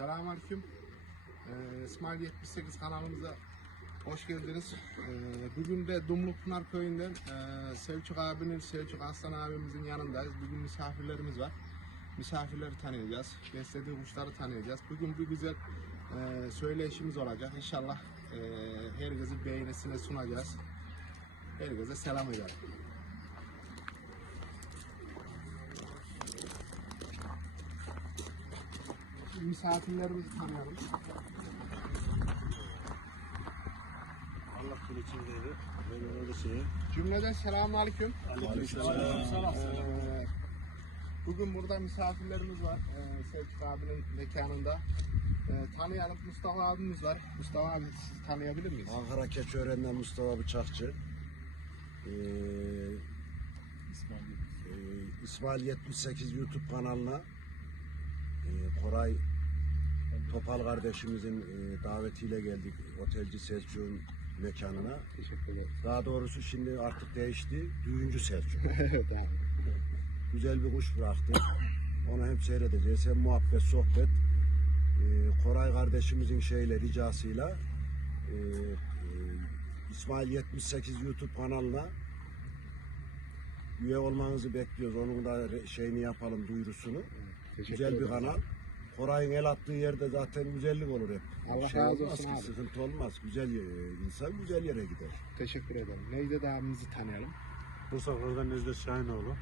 Selamünaleyküm. Ee, İsmail 78 kanalımıza hoş geldiniz. Ee, bugün de Dumlupınar köyünden e, Selçuk abinin, Selçuk Aslan abimizin yanındayız. Bugün misafirlerimiz var. Misafirleri tanıyacağız. Beslediği kuşları tanıyacağız. Bugün bir güzel e, söyleşimiz olacak. İnşallah e, herkesin beğenisine sunacağız. Herkese selam ederim. Misafirlerimizi tanıyalım. Allah kılıçındaydı. Ben öyle şeye. Cümleden selamünaleyküm. Aleykümselam. Ee, bugün burada misafirlerimiz var. Ee, Selçuk abinin mekanında. Ee, tanıyalım Mustafa abimiz var. Mustafa abi sizi tanıyabilir miyiz? Ankara Keçiören'den Mustafa Bıçakçı. Ee, e, İsmail 78 YouTube kanalına e, Koray Topal kardeşimizin e, davetiyle geldik otelci Selçuk'un mekanına. Teşekkür ederim. Daha doğrusu şimdi artık değişti. Düğüncü Selçuk. evet abi. Güzel bir kuş bıraktı. Onu hep seyredeceğiz. Hem muhabbet, sohbet. Ee, Koray kardeşimizin şeyle, ricasıyla e, e, İsmail 78 YouTube kanalına üye olmanızı bekliyoruz. Onun da şeyini yapalım, duyurusunu. Güzel bir kanal. Koray'ın el attığı yerde zaten güzellik olur hep. Allah şey razı olmaz olsun ki, abi. sıkıntı olmaz. Güzel insan güzel yere gider. Teşekkür ederim. Necdet abimizi tanıyalım. Bu seferden Necdet Şahinoğlu.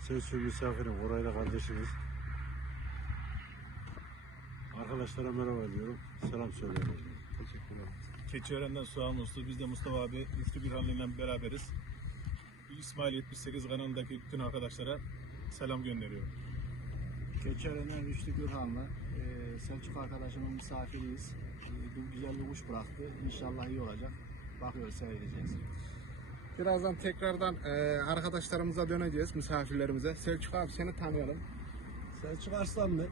Selçuk misafirim, orayla kardeşimiz. Arkadaşlara merhaba diyorum. Selam söylüyorum. Teşekkür ederim. Keçiören'den Suhan Uslu, biz de Mustafa abi, Üstü Birhan ile beraberiz. İsmail 78 kanalındaki bütün arkadaşlara selam gönderiyorum. Keçiören'den Rüştü Gürhan'la e, Selçuk arkadaşımın misafiriyiz. E, bu güzel bir kuş bıraktı. İnşallah iyi olacak. Bakıyoruz seyredeceğiz. Birazdan tekrardan e, arkadaşlarımıza döneceğiz, misafirlerimize. Selçuk abi seni tanıyalım. Selçuk Arslanlı.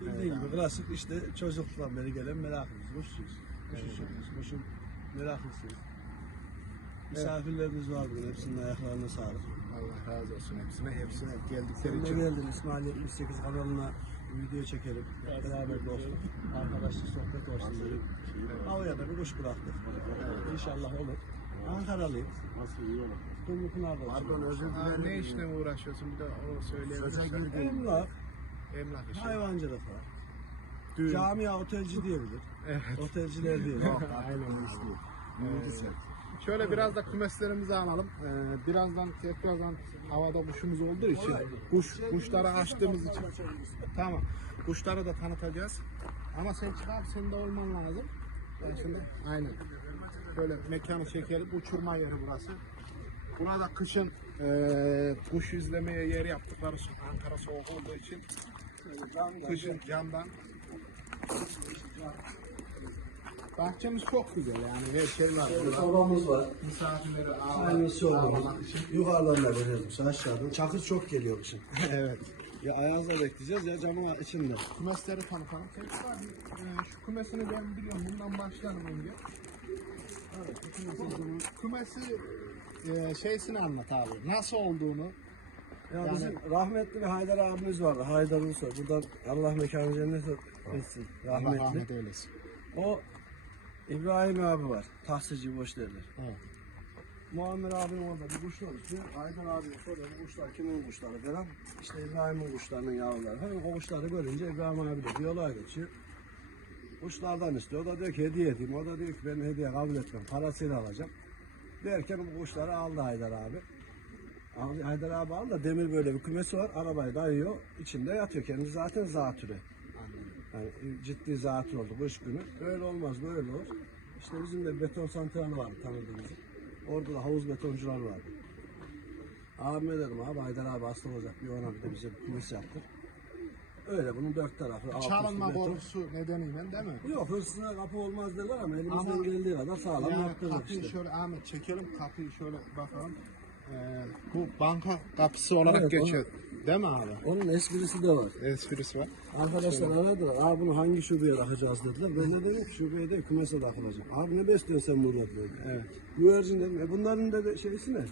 Bildiğin gibi klasik işte çocukluktan beri gelen meraklıyız. Kuşçuyuz. Kuş uçuyoruz. Kuşun meraklısıyız. Misafirlerimiz var bugün. Hepsinin ayaklarına sağlık. Allah razı olsun hepsine, hepsine geldikleri Sen için. geldin İsmail 78 kanalına video çekelim. Hep beraber dostluk, arkadaşlık, sohbet olsun dedim. Havaya da bir kuş bıraktık. İnşallah olur. Ankaralıyım. Nasıl iyi olur? Kumlupınar'da Pardon özür dilerim. ne işle uğraşıyorsun bir de o girdim. Emlak, Emlak işi. hayvancılık var. Düğün. Camia otelci diyebilir. Evet. Otelciler değil. Aynen İşte. Ee, Düğüncü Selçuk. Şöyle biraz da kümeslerimizi alalım. Ee, birazdan tekrardan havada kuşumuz olduğu için kuş kuşları açtığımız için tamam. Kuşları da tanıtacağız. Ama sen çık abi senin de olman lazım. Ben şimdi aynen. Şöyle mekanı çekelim. Uçurma yeri burası. Buna da kışın eee kuş izlemeye yer yaptıkları için Ankara soğuk olduğu için kışın camdan Bahçemiz çok güzel yani her şey var. Burada Sobamız var. misafirleri Çayımız ağırlamak çorbamız. için. Yukarıdan da veriyoruz aşağıdan. Çakır çok geliyor kışın. evet. Ya ayazda bekleyeceğiz ya camın içinde. Kümesleri tanıtalım. Selçuk abi, e, şu kümesini ben biliyorum. Bundan başlayalım önce. Evet, bu kümesi, kümesi e, şeysini anlat abi. Nasıl olduğunu. Ya Yani- bizim rahmetli bir Haydar abimiz vardı. Haydar Ulusoy. Buradan Allah mekanı cennet etsin. Allah Rahmetli. rahmet eylesin. O İbrahim abi var. Tahsilci boş derler. Evet. Muammer abim orada bir kuşlar uçuyor. Haydar abi soruyor bu kuşlar kimin kuşları falan. İşte İbrahim'in kuşlarının yavruları. Hemen o kuşları görünce İbrahim abi de diyaloğa geçiyor. Kuşlardan istiyor. O da diyor ki hediye edeyim. O da diyor ki ben hediye kabul etmem. Parasıyla alacağım. Derken bu kuşları aldı Haydar abi. Haydar abi aldı da demir böyle bir kümesi var. Arabayı dayıyor. içinde yatıyor. Kendisi zaten zatürre. Yani ciddi zatür oldu kış günü. Böyle olmaz böyle olur. İşte bizim de beton santralı vardı tanıdığımız. Orada da havuz betoncular vardı. Abime dedim abi Haydar abi hasta olacak bir ona bir de bize bir kümes yaptır. Öyle bunun dört tarafı. altı Çalınma üstü beton. korkusu nedeniyle değil mi? Yok hırsızına kapı olmaz derler ama elimizden Ama- geldiği kadar sağlam Yani yaptırdık kapıyı işte. şöyle Ahmet çekelim kapıyı şöyle bakalım. Ee, bu banka kapısı olarak Evet, geçiyor. Değil mi abi? Onun esprisi de var. Esprisi var. Arkadaşlar aradılar. Abi bunu hangi şubeye takacağız dediler. Ben de dedim ki şubeye değil kümese takılacak. Abi ne besliyorsun sen burada dedi. Evet. Güvercin dedim. E bunların da bir şeysi ne?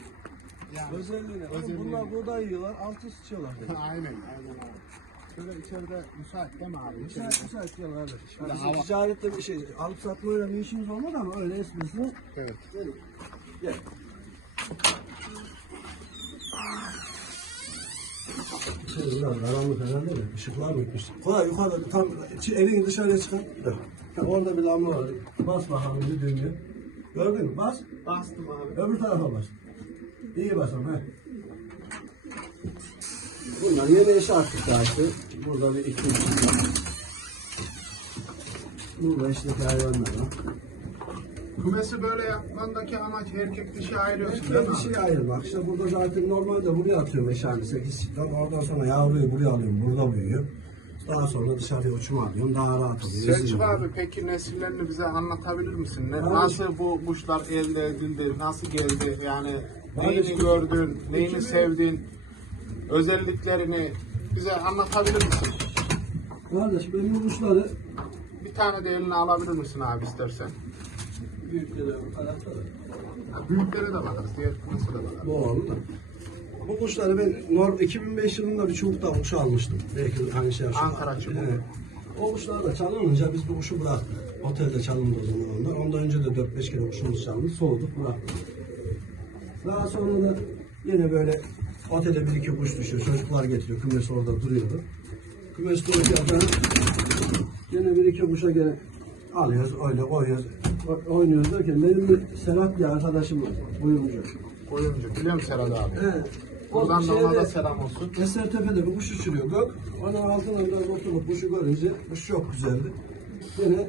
Yani, Özelliği ne? Oğlum Bunlar buğday yiyorlar, altı sıçıyorlar aynen, aynen abi. Şöyle içeride müsait değil mi abi? Müsait müsait gel abi. Yani hava- bizim ticarette bir şey, alıp satmayla bir işimiz olmadı ama öyle espresini Evet. Gelin. Gel. Şey biraz karanlık herhalde de ışıklar mı gitmiş? Kolay yukarıda tam elini dışarıya çıkar. Ha, orada bir lamba var. Bas bakalım bir düğmeye. Gördün mü? Bas. Bastım abi. Öbür tarafa bas. İyi basalım he. Bunlar yeni eşe attık daha işte. Burada bir iki Burada işte hayvanlar var. Kümesi böyle yapmandaki amaç erkek dişi ayırıyorsun değil Erkek mi? dişiyi ayırmak. İşte burada zaten normalde buraya atıyorum 8 çıktan. Oradan sonra yavruyu buraya alıyorum. Burada büyüyor. Daha sonra dışarıya uçuma alıyorum. Daha rahat oluyor. Selçuk ezilmiyor. abi peki nesillerini bize anlatabilir misin? Ne, Abi- nasıl bu kuşlar elde edildi? Nasıl geldi? Yani neyini gördün? Neyini İki bin- sevdin? Özelliklerini bize anlatabilir misin? Kardeş benim bu kuşları Bir tane de eline alabilir misin abi istersen? Büyükleri alakalı. Ha, büyüklere de bakarız. Diğer kümese de bakarız. Bu oldu da. Bu kuşları ben Nor 2005 yılında bir çubukta kuş almıştım. Belki hani şey Ankara çubuğu. Evet. O kuşlar da çalınınca biz bu kuşu bıraktık. Otelde çalındı o zaman onlar. Ondan önce de 4-5 kere kuşumuz çalındı. Soğuduk bıraktık. Daha sonra da yine böyle otele bir iki kuş düşüyor. Çocuklar getiriyor. Kümes orada duruyordu. Kümes dururken yine bir iki kuşa gene alıyoruz öyle koyuyoruz. Oynuyoruz derken benim bir Serhat bir arkadaşım var. Oyuncu. Biliyor musun Serhat abi? Evet. Buradan da ona da selam olsun. Esertepe'de bir kuş uçuruyor gök. Onun altına biraz oturup kuşu görünce kuş çok güzeldi. Yine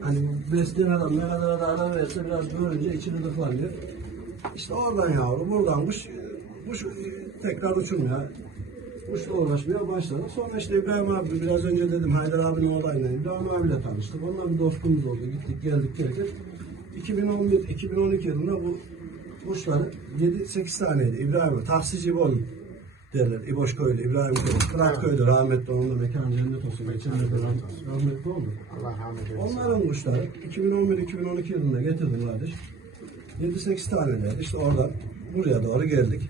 hani besleyen adam ne kadar da ara verse biraz görünce içini dıklanıyor. İşte oradan yavru buradan kuş, kuş tekrar uçurmaya kuşla uğraşmaya başladı. Sonra işte İbrahim abi biraz önce dedim Haydar abinin olayla İbrahim abiyle tanıştık. Onunla bir dostluğumuz oldu. Gittik geldik geldik. 2011 2012 yılında bu kuşları 7-8 taneydi. İbrahim taksici İbon derler. İboş köylü, İbrahim köylü. Kırat köylü rahmetli onun da mekan cennet olsun. Geçenlerde rah- rahmetli oldu. Allah rahmet eylesin. Onların kuşları 2011-2012 yılında getirdim kardeş. 7-8 tanelerdi. İşte oradan buraya doğru geldik.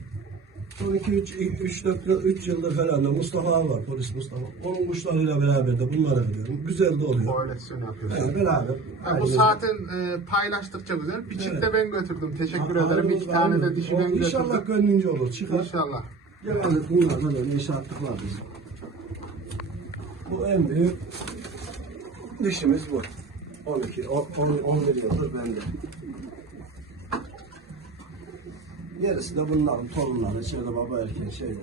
Son 2-3 3 yıldır falan da Mustafa abi var, polis Mustafa. Onun kuşlarıyla beraber de bunları veriyorum. Güzel de oluyor. Koalisyon yapıyorsun. Yani beraber. Ha, bu zaten e, paylaştıkça güzel. Bir çift Evet. de ben götürdüm. Teşekkür ederim. İki tane de dişi ben İnşallah götürdüm. gönlünce olur. Çıkar. İnşallah. Genelde bunlar da böyle eşatlık var bizim. Bu en büyük dişimiz bu. 12, o- on- 11 yıldır bende. Gerisi de bunların torunları, içeride baba erkeği şeyleri.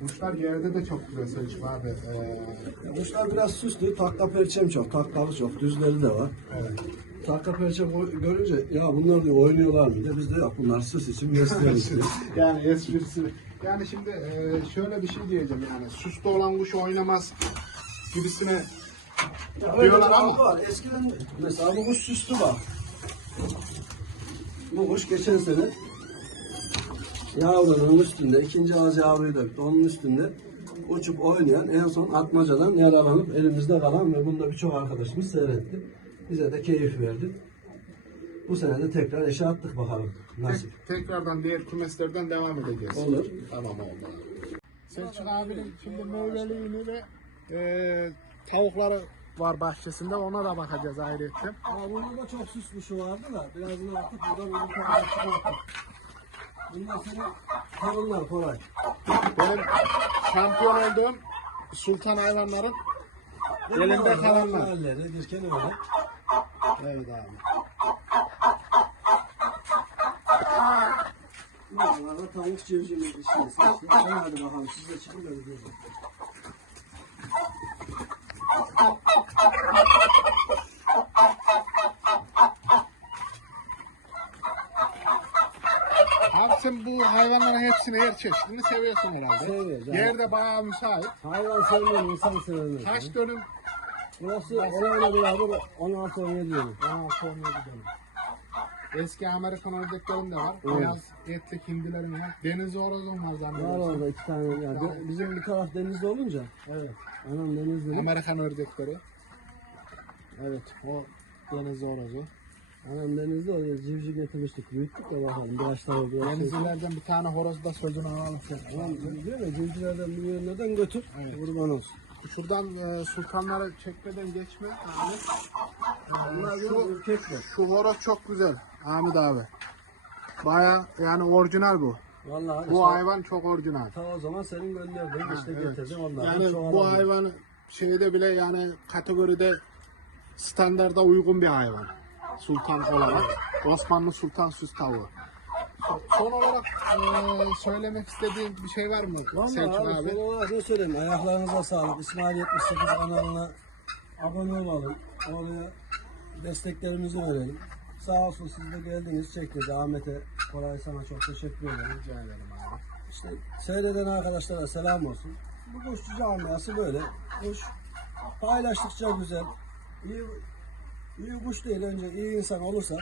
Kuşlar yerde de çok güzel Selçuk abi. Ee, Kuşlar biraz süslü, takla perçem çok, taklalı çok, düzleri de var. evet. Takla perçem görünce ya bunlar diyor oynuyorlar mı diye biz de yok bunlar süs için diyor. Yani esprisi. Yani şimdi e, şöyle bir şey diyeceğim yani. Süslü olan kuş oynamaz gibisine Ya Diyorlar ama- var. Eskiden mesela bu kuş süslü bak. Bu kuş geçen sene yavrunun üstünde, ikinci ağız yavruyu döktü. Onun üstünde uçup oynayan, en son atmacadan yaralanıp elimizde kalan ve bunu da birçok arkadaşımız seyretti. Bize de keyif verdi. Bu sene de tekrar eşe attık bakalım. Nasıl? tek- tekrardan diğer kümeslerden devam edeceğiz. Olur. Tamam oldu abi. Selçuk abinin şimdi meyveliğini ve e, tavukları var bahçesinde ona da bakacağız ayrıca. Ama bunun da çok süs kuşu vardı da birazını attık burada bir tane çıkarttık. Bundan sonra torunlar kolay. Benim şampiyon olduğum sultan hayvanların elinde kalanlar. Halleri, dirken öyle. Evet abi. Buralarda tavuk şey seçtik. Hadi bakalım siz de çıkın da bir Abi sen bu hayvanların hepsini her çeşidini seviyorsun herhalde. Seviyoruz, evet. Yerde bayağı müsait. Hayvan sevmeyen insan sevmez. Kaç dönüm? Burası olayla beraber 16-17 yıl. 16 17 dönüm. Eski Amerikan ördeklerim de var. Evet. Beyaz etli hindilerim var. Deniz orozum var Var zannediyorsun. orada iki tane. Yani bizim bir taraf denizde olunca. Evet. Anam denizde. Amerikan ördekleri. Evet. O deniz orozu. Anam denizde oraya civciv getirmiştik. Büyüttük de bakalım. Bir şey. Denizlilerden bir tane horoz da sözünü alalım. Tamam, diyor ya civcivlerden bir yerlerden götür. Evet. Kurban olsun. Şuradan e, sultanları çekmeden geçme abi. Onlar Şu-. Şu horoz çok güzel Ahmet abi. Baya yani orijinal bu. Vallahi Bu işte hayvan çok orijinal. ta o zaman senin gönderdiğin işte evet. getirdim onları. Yani bu hayvan şeyde bile yani kategoride standarda uygun bir hayvan. Sultan olarak. Osmanlı Sultan Süs tavuğu. Son olarak eee, söylemek istediğin bir şey var mı Selçuk Vallahi abi? son olarak ne söyleyeyim? Ayaklarınıza sağlık. İsmail 78 kanalına abone olalım. Oraya desteklerimizi verelim. Sağ olsun siz de geldiniz, çekti. Ahmet'e, Koray sana çok teşekkür ederim. Rica ederim abi. İşte seyreden arkadaşlara selam olsun. Bu kuşçu camiası böyle. Kuş paylaştıkça güzel. İyi, iyi kuş değil önce iyi insan olursa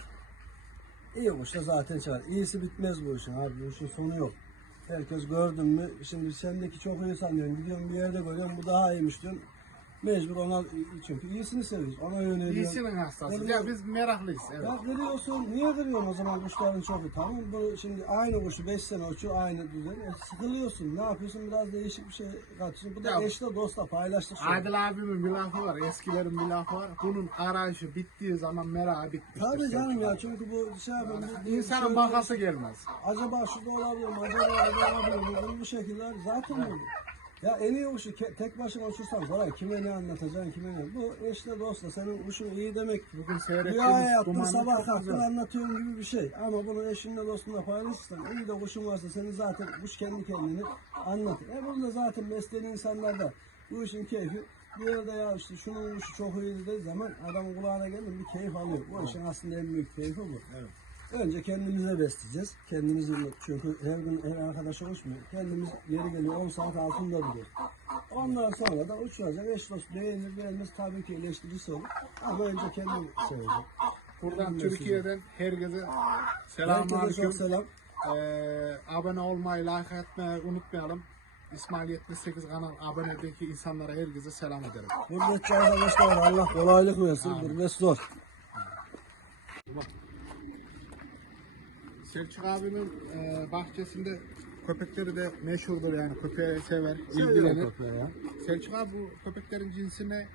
iyi kuş da zaten çıkar. İyisi bitmez bu işin abi. Bu işin sonu yok. Herkes gördün mü? Şimdi sendeki çok iyi sanıyorsun. Gidiyorsun bir yerde görüyorsun bu daha iyiymiş diyorsun. Mecbur ona çünkü iyisini seviyoruz. Ona yöneliyorsun. İyisinin hastası. Ya biz meraklıyız. Evet. Ya kırıyorsun, niye kırıyorsun o zaman kuşların çoku? Tamam bu şimdi aynı kuşu 5 sene uçuyor, aynı düzen. E, sıkılıyorsun, ne yapıyorsun? Biraz değişik bir şey katıyorsun. Bu da Ya- eşle dostla paylaştık. Adil abimin bir lafı var. Eskilerin bir lafı var. Bunun arayışı bittiği zaman merakı bitmiştir. Tabii canım ya çünkü bu şey bu- bu İnsanın şöyle- bakası gelmez. Acaba şurada olabilir mi? Acaba orada olabilir mi? Bunu bu şekiller zaten olur. Ya en iyi ke- tek başına uçursan kolay. Kime ne anlatacaksın, kime ne? Bu eşle dostla senin kuşun iyi demek. Bugün seyrettiğimiz dumanlı sabah kalktın anlatıyorum gibi bir şey. Ama bunu eşinle dostunla paylaşırsan iyi de kuşun varsa senin zaten kuş kendi kendini anlatır. E bunu da zaten mesleğin insanlarda bu işin keyfi bir yerde ya işte şunun kuşu çok iyi dediği zaman adamın kulağına gelir bir keyif alıyor. Bu işin aslında en büyük keyfi bu. Önce kendimize besleyeceğiz. Kendimizi çünkü her gün her arkadaşa uçmuyor. Kendimiz yeri geliyor 10 saat altında duruyor. Ondan sonra da uçuracak. Eş dost beğenir beğenmez tabii ki eleştirisi olur. Ama önce kendini sevecek. Buradan. Türkiye'den herkese Herkese selamünaleyküm. çok selam. Ee, abone olmayı, like etmeyi unutmayalım. İsmail 78 kanal abonedeki insanlara herkese selam ederim. Gurbetçi arkadaşlar Allah kolaylık versin. Gurbet zor. Selçuk abimin e, bahçesinde köpekleri de meşhurdur yani köpeği sever, ilgilenir. köpeği ya. Selçuk abi bu köpeklerin cinsi ne?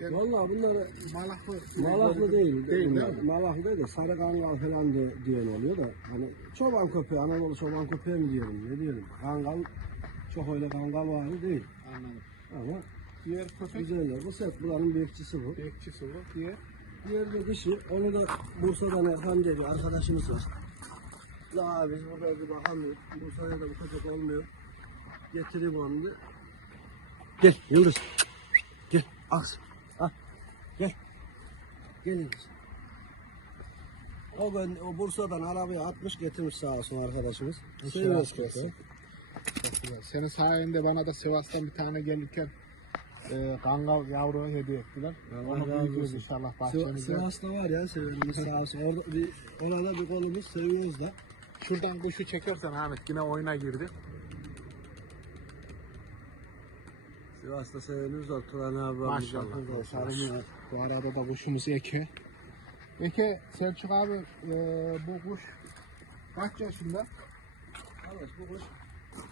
Yani Vallahi bunları malaklı. malaklı değil. Değil, bunlar. değil mi? Malaklı değil de sarı kangal falan de, diyen oluyor da. Hani çoban köpeği, Anadolu çoban köpeği mi diyelim ne diyelim. Kangal çok öyle kangal var değil. Anladım. Ama Diğer köpek güzeller. Bu set buranın bekçisi bu. bekçisi bu. Diğer Diğer de dişi. Onu da Bursa'dan Erhan diye bir arkadaşımız var. La biz burada bir bakamıyoruz. Bursa'ya da bu köpek olmuyor. Getireyim onu da. Gel Yıldız. Gel. Aks. Al. Gel. Gel Yıldız. O, ben, o Bursa'dan arabaya atmış getirmiş sağ olsun arkadaşımız. Seviyoruz. Çok güzel. Senin sayende bana da Sivas'tan bir tane gelirken e, kangal yavru hediye ettiler. Allah Onu razı büyütüyoruz olsun. inşallah bahçemizde. Sivas'ta var ya sevenimiz sağ olsun. Orada bir, orada bir kolumuz seviyoruz da. Şuradan kuşu çekersen Ahmet yine oyuna girdi. Sivas'ta sevenimiz var. Turan abi var. Maşallah. Muzaffer var. Sarımı var. Bu arada da kuşumuz Eke. Eke Selçuk abi e, bu kuş kaç yaşında? Evet bu kuş.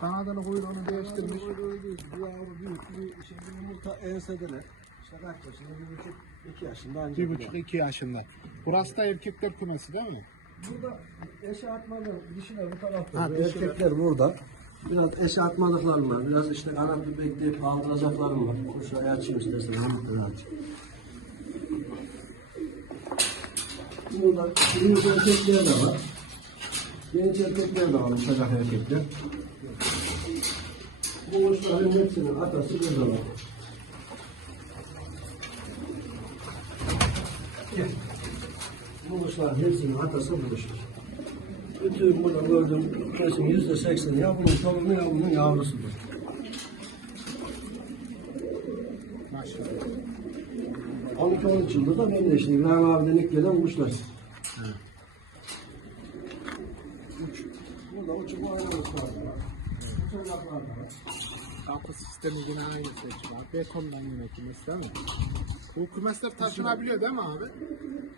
Kanadını kuyruğunu değiştirmiş. Bu böyle değil. Bu yavru büyük. Bir, şimdi yumurta ensedeler. İşte kaç yaşında? Bir buçuk, iki yaşında. Bir buçuk iki yaşında. Burası da erkekler kümesi değil mi? Burada eşe atmalı dişiler bu tarafta. Ha, dişiler. Erkekler burada. Biraz eşe atmadıklarım var. Biraz işte kanatlı bekleyip aldıracaklarım var. Kuşları açayım istersen. Hamutları açayım. Burada genç erkekler de var. Genç erkekler de var. Uçacak erkekler. Bu kuşların hepsinin atası burada var. Gel. Bu kuşların hepsinin atası bu kuşlar. Bütün burada gördüğüm kesin yüzde seksen ya bunun torunu ya bunun yavrusudur. Maşallah. 12-13 yıldır da ben de işte İbrahim abiden ilk gelen kuşlar. Uç. Burada uçuk oynamış var. Uçacaklar da var. Kapı sistemi yine aynı Selçuk abi. Betondan değil mi? Bu kümesler taşınabiliyor değil mi abi?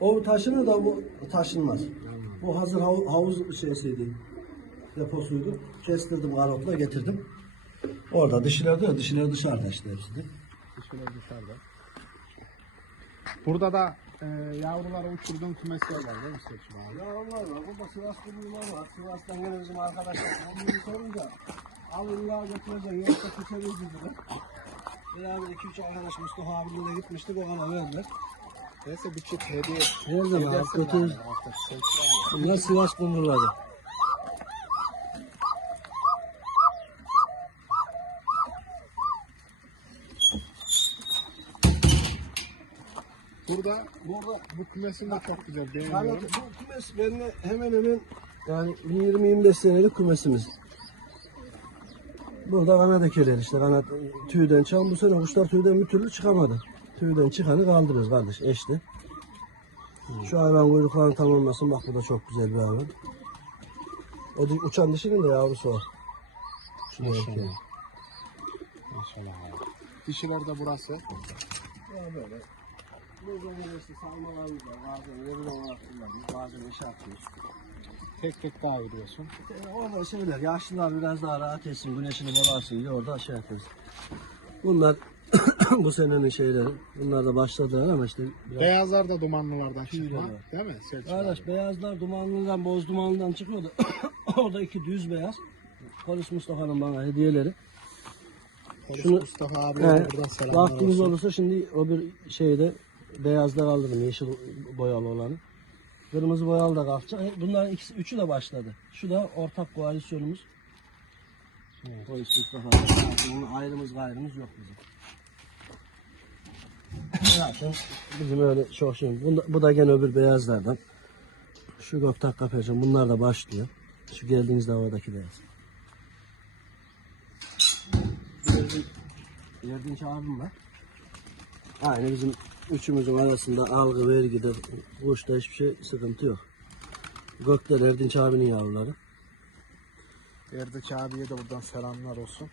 O taşınır da bu taşınmaz. Bu hazır hav- havuz şeysiydi. Deposuydu. Kestirdim karotla getirdim. Orada dişiler de dişiler dışarıda işte hepsi de. Dışarıda dışarıda. Burada da e, yavruları uçurduğun kümesler var değil mi Selçuk abi? Ya onlar var. Burada Sivas kumrular var. Sivas'tan gelen bizim arkadaşlar. Onları sorunca al illa götüreceksin. Yoksa küçeriz dediler. Beraber iki üç arkadaş Mustafa abiyle de gitmiştik. O kana verdiler. Neyse çift hediye Her zaman Selçuk abi. Bunlar Sivas kumruları. Burada Burada bu kümesin de çok güzel beğeniyorum. bu kümes benim hemen hemen yani 20-25 senelik kümesimiz. Burada kanat ekeler işte kanat tüyden çıkan bu sene kuşlar tüyden bir türlü çıkamadı. Tüyden çıkanı kaldırıyoruz kardeş eşli. Şu hayvan kuyruklarını tamamlasın bak bu da çok güzel bir hayvan. O di- uçan dişinin de yavrusu var. Maşallah. erkeği. Maşallah. Dişiler de burası. Ya böyle. Buradan işte salmalarımız var. Bazen yemin olarak kullanıyoruz. Bazen eşe atıyoruz. Tek tek daha veriyorsun. Yani orada şeyler, yaşlılar biraz daha rahat etsin, güneşini bolarsın diye orada şey yapıyoruz. Bunlar bu senenin şeyleri. Bunlar da başladılar ama işte biraz... Beyazlar da dumanlılardan çıkma. Değil mi Selçuk abi? Arkadaş beyazlar dumanlıdan, boz dumanlıdan çıkıyordu. orada iki düz beyaz. Polis Mustafa'nın bana hediyeleri. Polis Şunu- Mustafa abiye He, buradan selamlar vaktimiz olsun. olursa şimdi o bir şeyde beyazlar alırım, yeşil boyalı olanı. Kırmızı boyalı da kalkacak. E, Bunların ikisi, üçü de başladı. Şu da ortak koalisyonumuz. Polis Mustafa. Bunun ayrımız gayrımız yok bizim. Zaten bizim öyle çok şey. Bu bu da gene öbür beyazlardan. Şu göktak kapacağım. Bunlar da başlıyor. Şu geldiğinizde havadaki beyaz. Erdinç, Erdinç abim var. Aynı bizim üçümüzün arasında algı, vergide, kuşta hiçbir şey sıkıntı yok. Gökler Erdinç abinin yavruları. Erdek abiye de buradan selamlar olsun.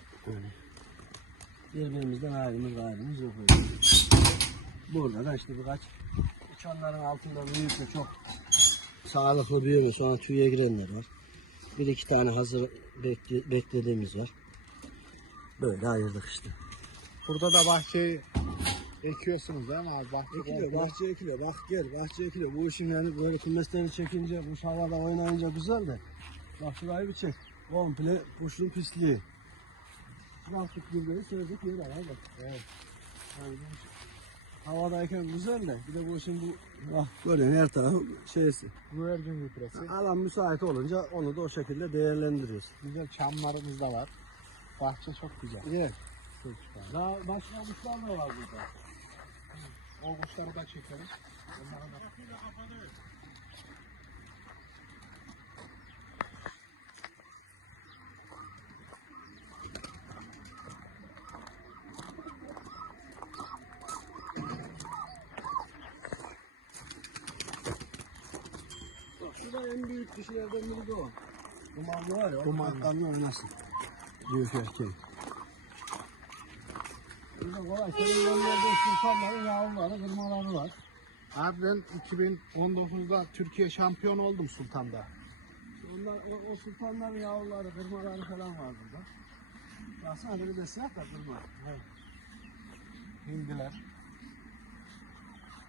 Birbirimizden ayrımız gayrımız yok. öyle. Burada da işte birkaç uçanların altında büyük de çok sağlıklı büyüme. Şu an tüye girenler var. Bir iki tane hazır bekle- beklediğimiz var. Böyle ayırdık işte. Burada da bahçeyi ekiyorsunuz değil mi abi? Bahçe Ekiliyor, bahçe ekiliyor. Bak gel, bahçe ekiliyor. Bu işin yani böyle kümesleri çekince, kuş havada oynayınca güzel de. Bak şurayı bir çek. Komple kuşun pisliği. Baktık gübreyi serdik yeri bak. Evet. Yani bu iş havadayken güzel de bir de bu işin bu bak böyle her tarafı şeysi. Güvercin gübresi. Alan müsait olunca onu da o şekilde değerlendiriyoruz. Güzel çamlarımız da var. Bahçe çok güzel. Evet. Selçuk abi. Daha başka kuşlar da var burada. O kuşları da çekelim. Onlara da Bak şurada en büyük dişilerden biri de o. Dumanlı var ya, Dumanlı. dumanlı oynasın. Büyük erkeği. Burada kolay, senin gönderdiğin sultanların yavruları, kırmaları var. Abi ben 2019'da Türkiye şampiyon oldum Sultan'da. Onlar, o, o sultanların yavruları, kırmaları falan var burada. Baksana bir de siyah da kırma. Hindiler.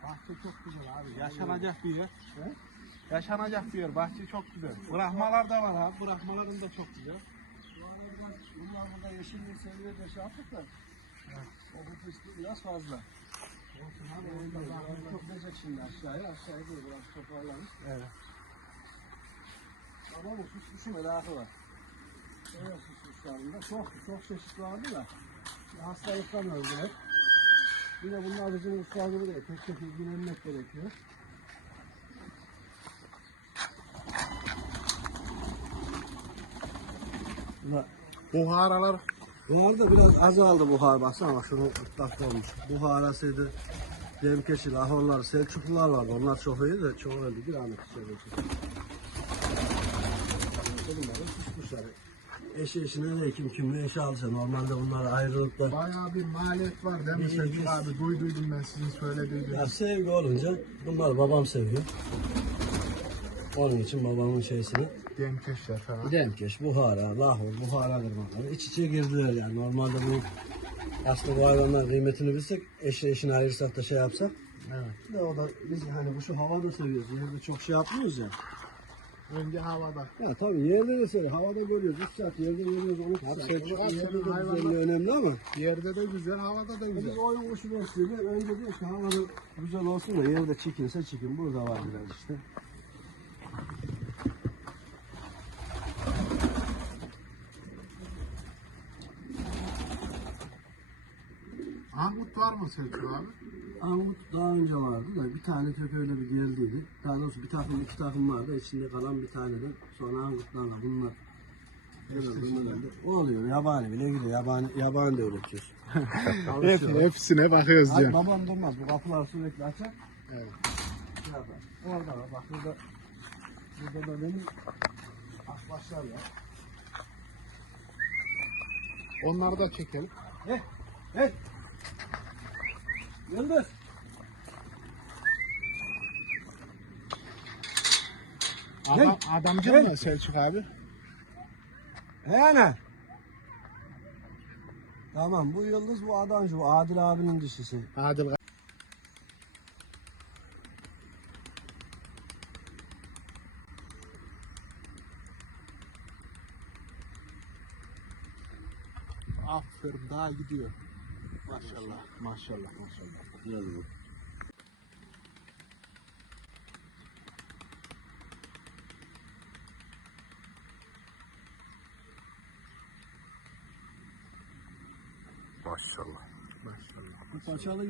Bahçe çok güzel abi. Yaşanacak bir yer. He? Yaşanacak bir yer. Bahçe çok güzel. Bırakmalar da var abi. Bırakmaların da çok güzel. Bunlar, burada yeşillik seviyede şey yaptık da. O bu pisliği biraz fazla. Gelecek şimdi aşağıya. Aşağıya doğru biraz toparlanır. Evet. Ama bu süs kuşu merakı var. Evet süs kuşlarında çok çok çeşit vardı da hastalıktan öldüler. Bir de bunlar bizim usta gibi değil. Tek tek ilgilenmek gerekiyor. Bunlar Buharalar Buhar da biraz azaldı buhar baksana bak şunu ıslak olmuş. Buharasıydı. Demkeşil, ahorlar, Selçuklular vardı. Onlar çok iyi de çok öldü. Bir anlık içeride. Bunların süs kuşları. eşi eşine de kim kimle eşi alsa. Normalde bunlar ayrılıkta. Bayağı bir maliyet var değil mi Selçuk biz- abi? Duyduydum ben sizin söylediğinizi. Ya sevgi olunca bunlar babam seviyor. Onun için babamın şeysini Demkeşler falan. Demkeş, Buhara, Lahor, Buhara kırmaları iç içe girdiler yani. Normalde bu aslında bu hayvanların kıymetini bilsek eşi eşini ayırsak da şey yapsak Evet. de o da biz hani kuşu havada seviyoruz. Yerde çok şey yapmıyoruz ya. Önce havada. Ya tabii yerde de seviyoruz. Havada görüyoruz. 3 saat yerde görüyoruz. 12 Abi saat. Yerde de hayvanlar- güzelliği önemli ama Yerde de güzel, havada da güzel. biz oyun kuşu besliyoruz. Önce diyor ki havada güzel olsun da yerde çikinse çikin. Burada var biraz işte. Angut var mı Selçuk abi? Armut daha önce vardı da bir tane kök öyle bir geldiydi. Daha doğrusu bir takım iki takım vardı. İçinde kalan bir taneden sonra Armutlarla bunlar o oluyor. Yabani bile gidiyor. Yabani, yabani de üretiyoruz. Hep, hepsine bakıyoruz Ay, diyor. babam durmaz. Bu kapılar sürekli açar. Evet. Şey. Orada var. Bak burada. Burada da benim akbaşlar var. Onları da çekelim. Hey! Yıldız! Adam, adamcı Gel. mı Selçuk abi? He ana! Tamam bu Yıldız bu Adancı bu Adil abinin dişisi. Adil Aferin daha gidiyor. Maşallah, maşallah, maşallah. Güzel bu. Maşallah. Maşallah. Paçalı